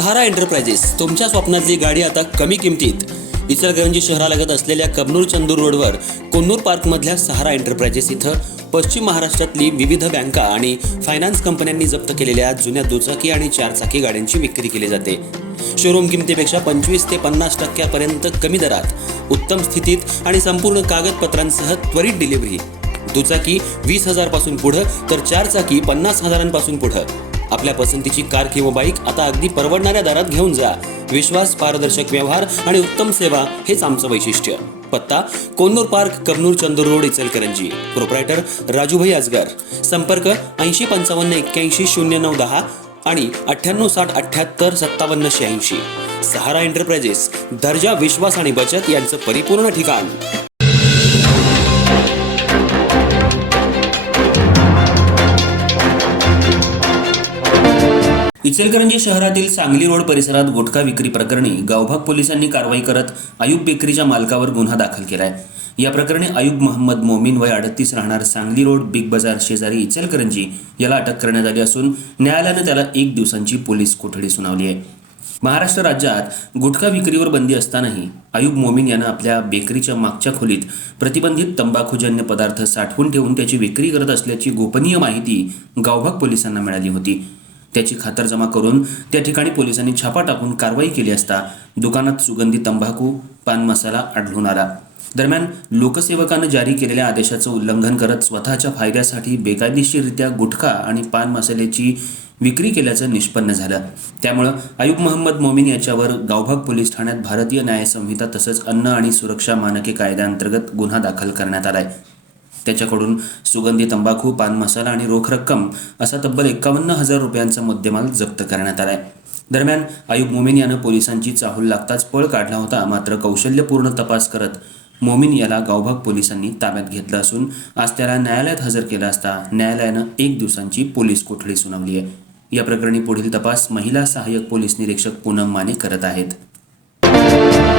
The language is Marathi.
सहारा एंटरप्राइजेस तुमच्या स्वप्नातली गाडी आता कमी किमतीत. इचलकरंजी शहरालगत असलेल्या कबनूर चंदूर रोडवर कोन्नूर पार्कमधल्या सहारा एंटरप्राइजेस इथं पश्चिम महाराष्ट्रातली विविध बँका आणि फायनान्स कंपन्यांनी जप्त केलेल्या जुन्या दुचाकी आणि चारचाकी गाड्यांची विक्री केली जाते. शोरूम किमतीपेक्षा 25 ते 50% कमी दरात, उत्तम स्थितीत आणि संपूर्ण कागदपत्रांसह त्वरित डिलिव्हरी. दुचाकी 20,000 पासून पुढे तर चारचाकी 50,000 पुढे. आपल्या पसंतीची कार किंवा बाईक आता अगदी परवडणाऱ्या दरात घेऊन जा. विश्वास, पारदर्शक व्यवहार आणि उत्तम सेवा हेच आमचं वैशिष्ट्य. पत्ता Konnur park, Kabnoor Chandur road, Ichalkaranji. Proprietor Rajubhai Ajgar. संपर्क 8055810910 आणि 9860785786. सहारा एंटरप्राइजेस, दर्जा, विश्वास आणि बचत यांचं परिपूर्ण ठिकाण. इचलकरंजी शहरातील सांगली रोड परिसरात गुटखा विक्री प्रकरणी गावभाग पोलिसांनी कारवाई करत अयूब बेकरीच्या मालकावर गुन्हा दाखल केलाय. या प्रकरणी अयूब मोहम्मद मोमीन, वय 38, राहणार सांगली रोड, बिग बाजार शेजारी, इचलकरंजी याला अटक करण्यात आली असून न्यायालयानं त्याला 1 दिवसांची पोलीस कोठडी सुनावली आहे. महाराष्ट्र राज्यात गुटखा विक्रीवर बंदी असतानाही अयूब मोमीन यानं आपल्या बेकरीच्या मागच्या खोलीत प्रतिबंधित तंबाखूजन्य पदार्थ साठवून ठेवून त्याची विक्री करत असल्याची गोपनीय माहिती गावभाग पोलिसांना मिळाली होती. त्याची खातरजमा करून त्या ठिकाणी पोलिसांनी छापा टाकून कारवाई केली असता दुकानात सुगंधी तंबाखू, पान मसाला आढळून आला. दरम्यान लोकसेवकानं जारी केलेल्या आदेशाचं उल्लंघन करत स्वतःच्या फायद्यासाठी बेकायदेशीररित्या गुटखा आणि पान मसाल्याची विक्री केल्याचं निष्पन्न झालं. त्यामुळं अयूब मोहम्मद मोमीन याच्यावर गावभाग पोलीस ठाण्यात भारतीय न्याय संहिता तसंच अन्न आणि सुरक्षा मानके कायद्याअंतर्गत गुन्हा दाखल करण्यात आलाय. त्याच्याकडून सुगंधी तंबाखू, पान मसाला आणि रोख रक्कम असा तब्बल 51,000 रुपयांचा मुद्देमाल जप्त करण्यात आलाय. दरम्यान अयूब मोमीन यानं पोलिसांची चाहूल लागताच पळ काढला होता. मात्र कौशल्यपूर्ण तपास करत मोमीन याला गावभाग पोलिसांनी ताब्यात घेतलं असून आज त्याला न्यायालयात हजर केलं असता न्यायालयानं 1 दिवसांची पोलीस कोठडी सुनावली आहे. या प्रकरणी पुढील तपास महिला सहाय्यक पोलीस निरीक्षक पूनम माने करत आहेत.